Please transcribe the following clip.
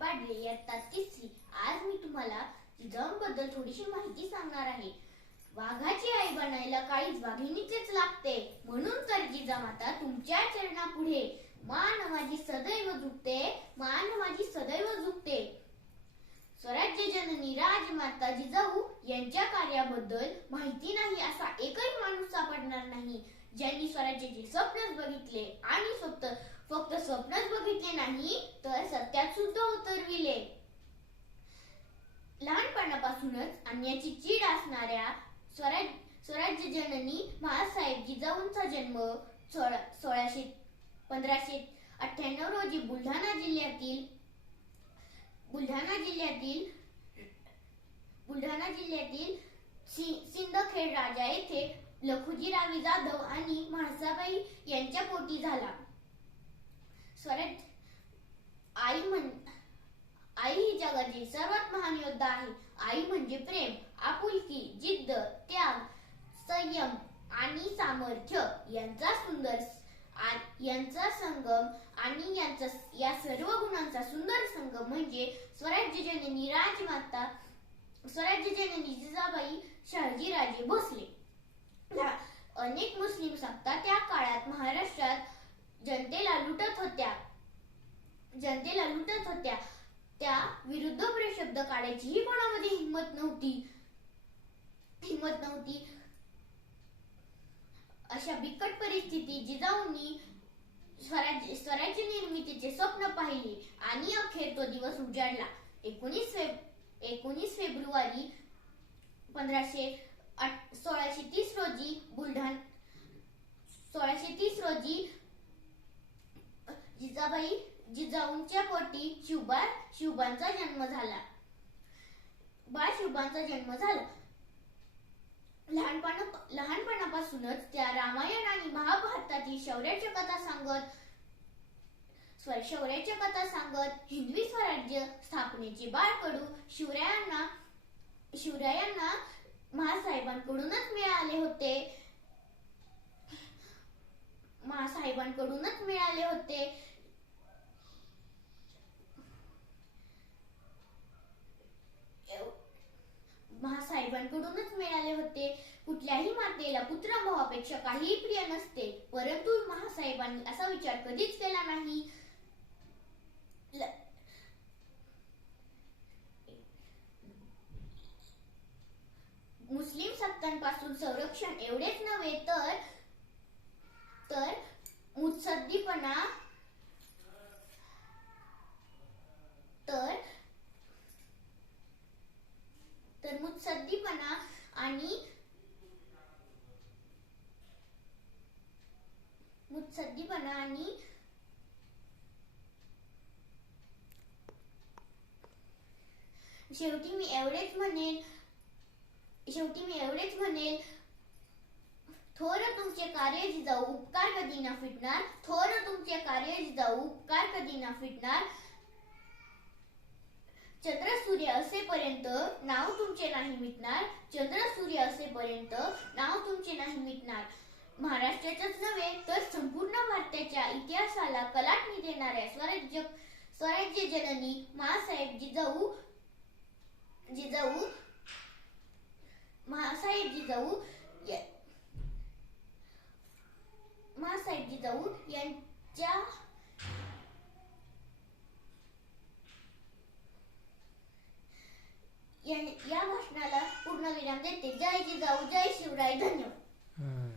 पाडले इयत्ता 3री। आज मी तुम्हाला जिजाऊंबद्दल थोडीशी माहिती सांगणार आहे। वाघाची आई बनायला काळीज वाघिणीचेच लागते, म्हणून तर जिजामाता तुमच्या चरणापुढे मान माझी सदैव झुकते, मान माझी सदैव झुकते। स्वराज्य जननी राजमाता जिजाऊ यांच्या कार्याबद्दल माहिती नाही असा एकही माणूस सापडणार नाही, ज्यांनी स्वराज्याचे स्वप्नच बघितले आणि फक्त स्वप्नच बघितले नाही तर सत्यात सुद्धा उतरविले। लहानपणापासूनच अन्याची चीड असणाऱ्या स्वराज्य जननी महासाहेब जिजाऊंचा जन्म 1598 रोजी बुलढाणा जिल्ह्यातील सिंदखेड राजा येथे लखुजीराव जाधव आणि म्हाळसाबाई यांच्या पोटी झाला। आई ही जगाची सर्वात महान योद्धा आहे। आई म्हणजे प्रेम, आपुलकी, जिद्द, त्याग, संयम आणि सामर्थ्य यांचा संगम आणि या सर्व गुणांचा सुंदर संगम म्हणजे स्वराज्य जननी जिजाबाई शहाजीराजे भोसले। अनेक मुस्लिम सत्ता त्या काळात महाराष्ट्रात जनतेला लुटत होत्या, त्या विरुद्ध शब्द काढायचीही कोणामध्ये हिम्मत नव्हती। अशा बिकट परिस्थितीत जिजाऊंनी स्वराज्य निर्मितीचे स्वप्न पाहिले आणि अखेर तो दिवस उजाडला। 19 फेब्रुवारी 1630 रोजी जिजाऊंच्या पोटी शिवबांचा जन्म झाला। लहानपणापासूनच त्या रामायण आणि महाभारतातील शौर्याच्या कथा सांगत हिंदवी स्वराज्य स्थापनेचे बाळकडू शिवरायांना महासाहेबांकडूनच मिळाले होते। कुठल्याही मातेला पुत्रमोहापेक्षा काहीही प्रिय नसते, परंतु महासाहेबांनी असा विचार कधीच केला नाही। मुस्लिम सत्तांपासून संरक्षण एवढेच नव्हे तर मुत्सद्दीपणा आणि शेवटी मी एवढेच म्हणेन, थोर तुमचे कार्य जिजाऊ उपकार कधी न फिटणार, थोर तुमचे कार्य जिजाऊ उपकार कधी न फिटणार। चंद्र सूर्य असेपर्यंत नाव तुमचे नाही मिटणार, चंद्र सूर्य असेपर्यंत नाव तुमचे नाही मिटणार। महाराष्ट्राच्याच नव्हे तर संपूर्ण भारताच्या इतिहासाला कलाटणी देणाऱ्या स्वराज्य जननी महासाहेब जिजाऊ या भाषणाला पूर्णविराम देते। जय जिजाऊ, जय शिवराय, धन्यवाद।